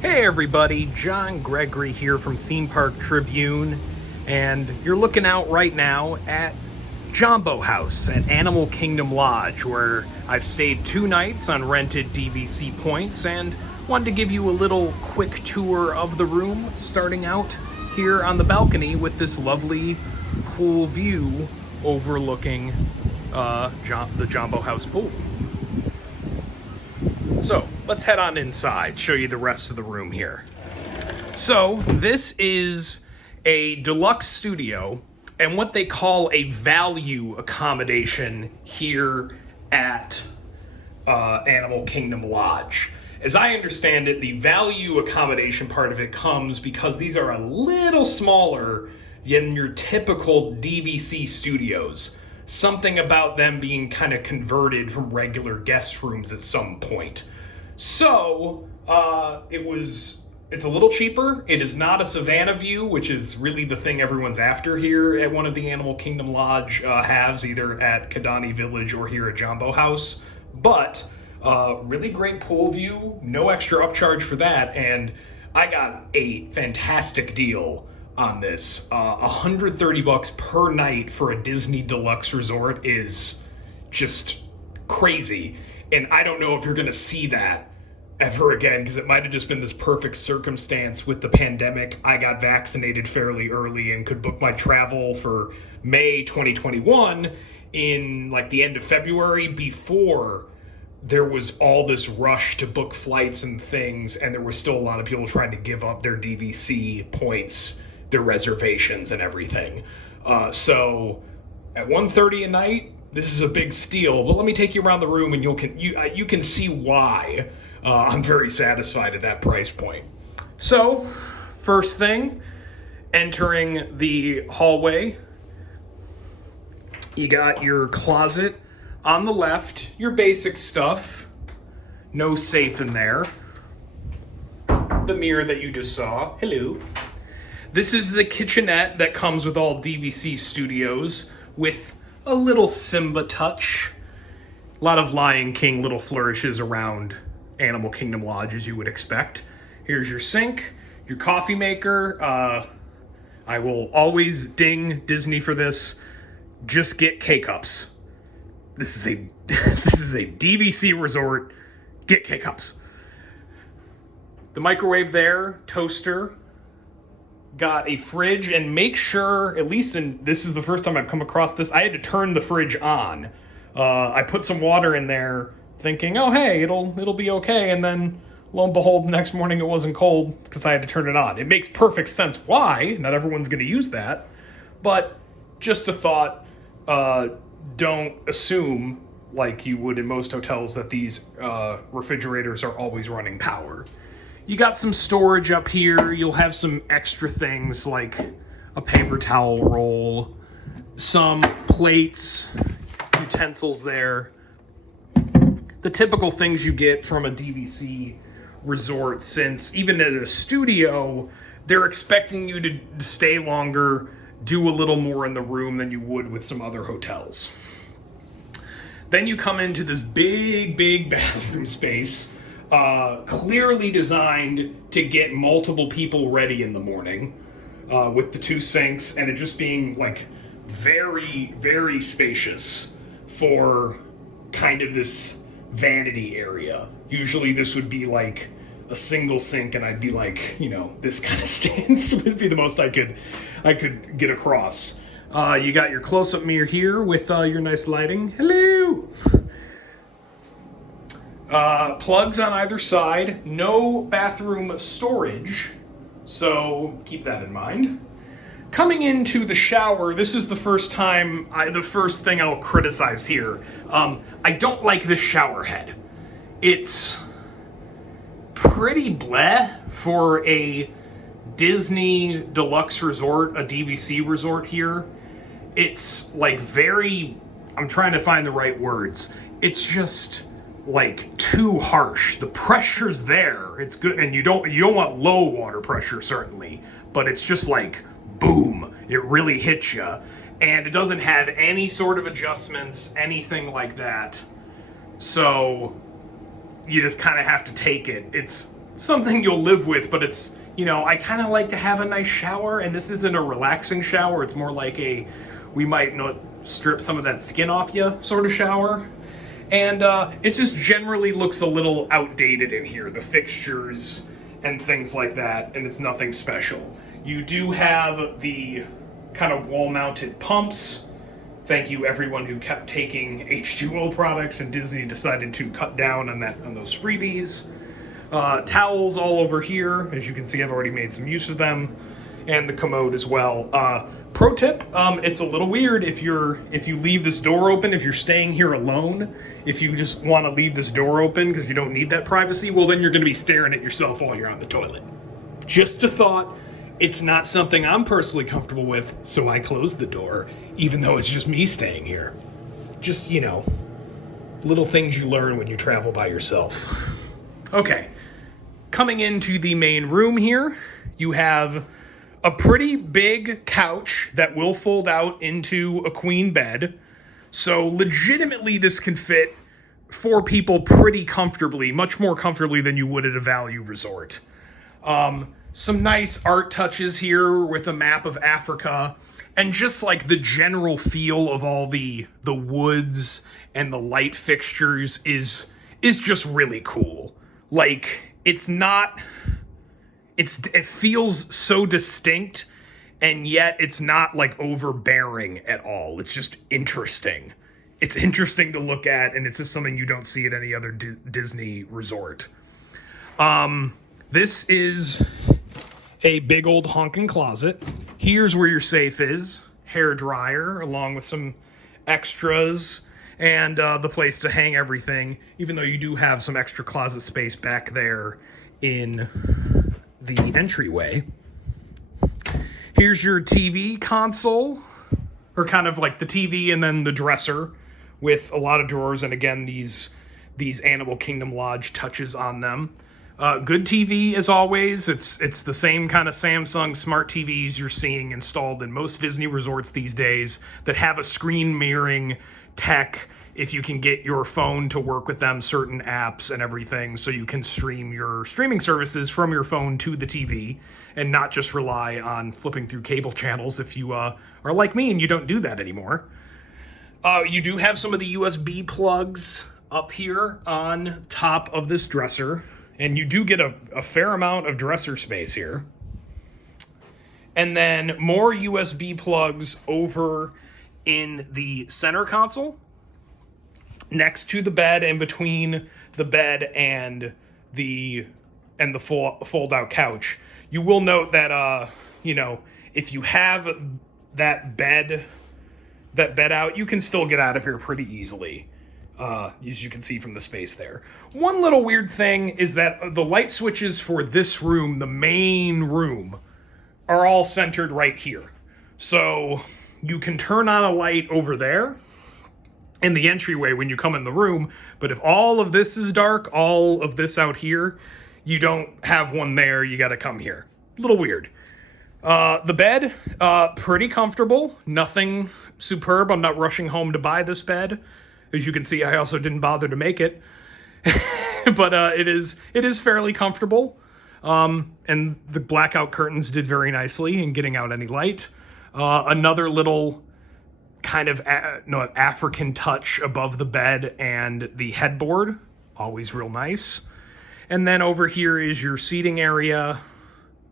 Hey everybody, John Gregory here from Theme Park Tribune, and you're looking out right now at Jambo House at Animal Kingdom Lodge, where I've stayed 2 nights on rented DVC points and wanted to give you a little quick tour of the room, starting out here on the balcony with this lovely pool view overlooking the Jambo House pool. So let's head on inside, show you the rest of the room here. So this is a deluxe studio and what they call a value accommodation here at Animal Kingdom Lodge. As I understand it, the value accommodation part of it comes because these are a little smaller than your typical DVC studios. Something about them being kind of converted from regular guest rooms at some point. So, it's a little cheaper. It is not a Savannah view, which is really the thing everyone's after here at one of the Animal Kingdom Lodge halves, either at Kidani Village or here at Jambo House. But, really great pool view, no extra upcharge for that, and I got a fantastic deal on this. $130 per night for a Disney Deluxe Resort is just crazy. And I don't know if you're going to see that ever again, because it might have just been this perfect circumstance with the pandemic. I got vaccinated fairly early and could book my travel for May 2021 in like the end of February, before there was all this rush to book flights and things, and there were still a lot of people trying to give up their DVC points, their reservations and everything. So at $130 a night, this is a big steal. But let me take you around the room and you can see why I'm very satisfied at that price point. So first thing, entering the hallway, you got your closet on the left, your basic stuff, no safe in there. The mirror that you just saw, hello. This is the kitchenette that comes with all DVC studios, with a little Simba touch. A lot of Lion King little flourishes around Animal Kingdom Lodge, as you would expect. Here's your sink, your coffee maker. I will always ding Disney for this. Just get K-Cups. This is a DVC resort. Get K-Cups. The microwave there, toaster. Got a fridge, and make sure, at least this is the first time I've come across this, I had to turn the fridge on. I put some water in there thinking, oh hey, it'll be okay, and then lo and behold, the next morning it wasn't cold because I had to turn it on. It makes perfect sense why. Not everyone's going to use that, but just a thought. Don't assume, like you would in most hotels, that these refrigerators are always running power. You got some storage up here. You'll have some extra things like a paper towel roll, some plates, utensils there. The typical things you get from a DVC resort, since even at a studio, they're expecting you to stay longer, do a little more in the room than you would with some other hotels. Then you come into this big bathroom space. Clearly designed to get multiple people ready in the morning, with the 2 sinks, and it just being like very spacious for kind of this vanity area. Usually this would be like a single sink, and I'd be like, this kind of stance would be the most I could get across. You got your close-up mirror here with your nice lighting. Hello! Plugs on either side, no bathroom storage, so keep that in mind. Coming into the shower, this is the first thing I'll criticize here. I don't like this shower head. It's pretty bleh for a Disney Deluxe Resort, a DVC resort here. It's like I'm trying to find the right words. It's just like too harsh. The pressure's there. It's good, and you don't want low water pressure certainly, but it's just like boom. It really hits you, and it doesn't have any sort of adjustments, anything like that. So you just kind of have to take it. It's something you'll live with, but it's, you know, I kind of like to have a nice shower, and this isn't a relaxing shower. It's more like we might not strip some of that skin off you sort of shower. And it just generally looks a little outdated in here, the fixtures and things like that, and it's nothing special. You do have the kind of wall-mounted pumps. Thank you everyone who kept taking H2O products, and Disney decided to cut down on those freebies. Towels all over here. As you can see, I've already made some use of them, and the commode as well. Pro tip, it's a little weird if you leave this door open, if you're staying here alone, if you just want to leave this door open because you don't need that privacy, well, then you're going to be staring at yourself while you're on the toilet. Just a thought. It's not something I'm personally comfortable with, so I closed the door, even though it's just me staying here. Just, you know, little things you learn when you travel by yourself. Okay, coming into the main room here, you have a pretty big couch that will fold out into a queen bed. So legitimately this can fit 4 people pretty comfortably, much more comfortably than you would at a value resort. Some nice art touches here with a map of Africa, and just like the general feel of all the woods and the light fixtures is just really cool. Like, it feels so distinct, and yet it's not like overbearing at all. It's just interesting. It's interesting to look at, and it's just something you don't see at any other Disney resort. This is a big old honking closet. Here's where your safe is. Hair dryer, along with some extras, and the place to hang everything, even though you do have some extra closet space back there in the entryway. Here's your TV console, or kind of like the TV and then the dresser with a lot of drawers, and again, these Animal Kingdom Lodge touches on them. Good TV as always. It's the same kind of Samsung smart TVs you're seeing installed in most Disney resorts these days that have a screen mirroring tech. If you can get your phone to work with them, certain apps and everything, so you can stream your streaming services from your phone to the TV and not just rely on flipping through cable channels if you are like me and you don't do that anymore. You do have some of the USB plugs up here on top of this dresser, and you do get a fair amount of dresser space here. And then more USB plugs over in the center console, next to the bed, and between the bed and the fold-out couch. You will note that, you know, if you have that bed out, you can still get out of here pretty easily. As you can see from the space there. One little weird thing is that the light switches for this room, the main room, are all centered right here. So you can turn on a light over there in the entryway when you come in the room, but if all of this is dark, all of this out here, you don't have one there, you gotta come here. A little weird. The bed, pretty comfortable, nothing superb. I'm not rushing home to buy this bed. As you can see, I also didn't bother to make it, but it is fairly comfortable. And the blackout curtains did very nicely in getting out any light. Another little kind of African touch above the bed and the headboard, always real nice. And then over here is your seating area,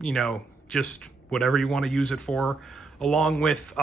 you know, just whatever you want to use it for, along with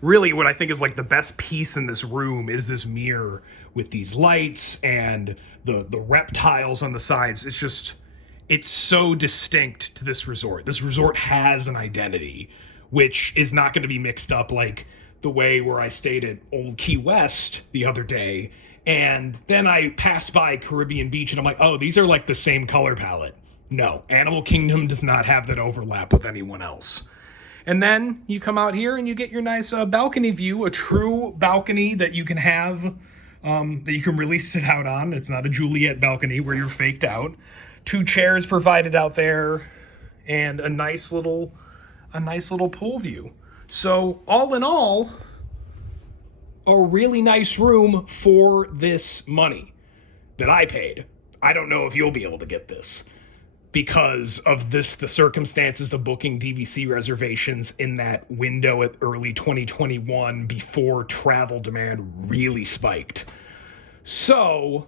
really what I think is like the best piece in this room is this mirror with these lights and the reptiles on the sides. It's so distinct to this resort. This resort has an identity, which is not going to be mixed up like the way where I stayed at Old Key West the other day, and then I passed by Caribbean Beach and I'm like, oh, these are like the same color palette. No, Animal Kingdom does not have that overlap with anyone else. And then you come out here and you get your nice balcony view, a true balcony that you can have, that you can really sit out on. It's not a Juliet balcony where you're faked out. 2 chairs provided out there, and a nice little pool view. So all in all, a really nice room for this money that I paid. I don't know if you'll be able to get this. because of the circumstances of booking DVC reservations in that window at early 2021 before travel demand really spiked. So,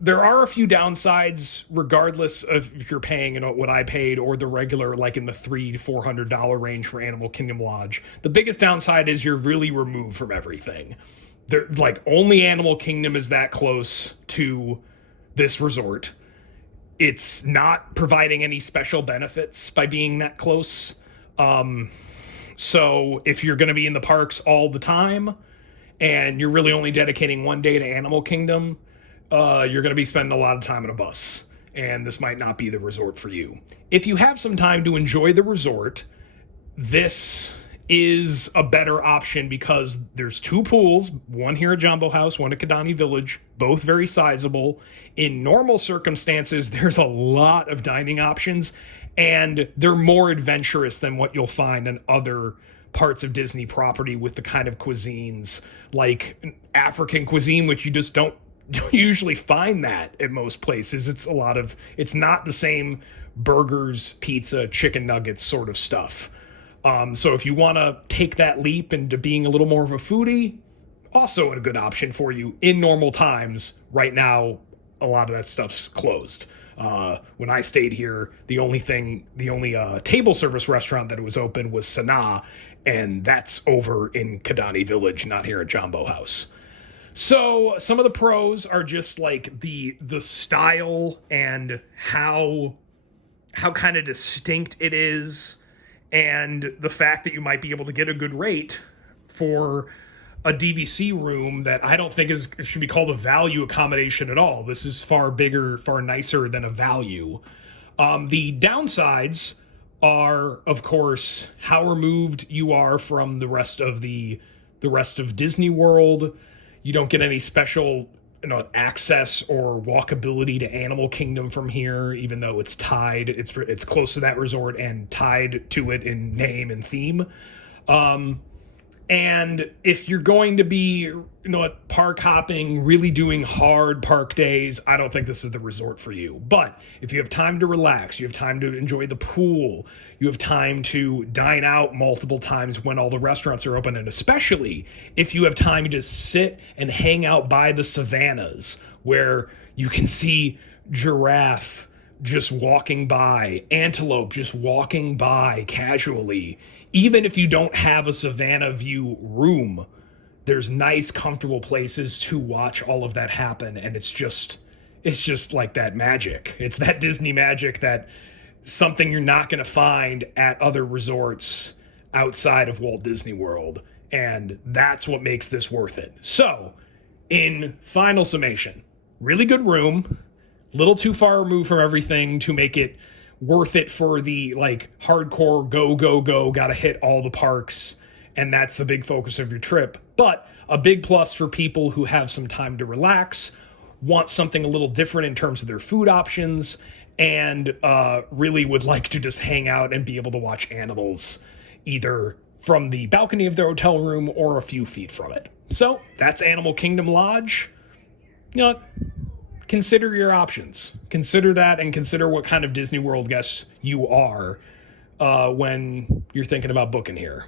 there are a few downsides, regardless of if you're paying, what I paid or the regular, like in the $300 to $400 range for Animal Kingdom Lodge. The biggest downside is you're really removed from everything. Like, only Animal Kingdom is that close to this resort. It's not providing any special benefits by being that close. So if you're going to be in the parks all the time and you're really only dedicating one day to Animal Kingdom, you're going to be spending a lot of time on a bus, and this might not be the resort for you. If you have some time to enjoy the resort, this is a better option because there's 2 pools, one here at Jambo House, one at Kidani Village, both very sizable. In normal circumstances, there's a lot of dining options, and they're more adventurous than what you'll find in other parts of Disney property with the kind of cuisines like African cuisine, which you just don't usually find that at most places. It's not the same burgers, pizza, chicken nuggets sort of stuff. So if you want to take that leap into being a little more of a foodie, also a good option for you in normal times. Right now, a lot of that stuff's closed. When I stayed here, the only table service restaurant that was open was Sanaa, and that's over in Kidani Village, not here at Jambo House. So some of the pros are just like the style and how kind of distinct it is, and the fact that you might be able to get a good rate for a DVC room that I don't think should be called a value accommodation at all. This is far bigger, far nicer than a value. The downsides are, of course, how removed you are from the rest of Disney World. You don't get any special access or walkability to Animal Kingdom from here, even though it's tied. It's close to that resort and tied to it in name and theme. And if you're going to be, at park hopping, really doing hard park days, I don't think this is the resort for you. But if you have time to relax, you have time to enjoy the pool, you have time to dine out multiple times when all the restaurants are open, and especially if you have time to sit and hang out by the savannas where you can see giraffe just walking by, antelope just walking by casually. Even if you don't have a Savannah view room, there's nice, comfortable places to watch all of that happen. And it's just like that magic. It's that Disney magic, that something you're not going to find at other resorts outside of Walt Disney World. And that's what makes this worth it. So, in final summation, really good room, little too far removed from everything to make it worth it for the hardcore go, gotta hit all the parks, and that's the big focus of your trip. But a big plus for people who have some time to relax, want something a little different in terms of their food options, and really would like to just hang out and be able to watch animals either from the balcony of their hotel room or a few feet from it. So that's Animal Kingdom Lodge. Consider your options. Consider that, and consider what kind of Disney World guest you are when you're thinking about booking here.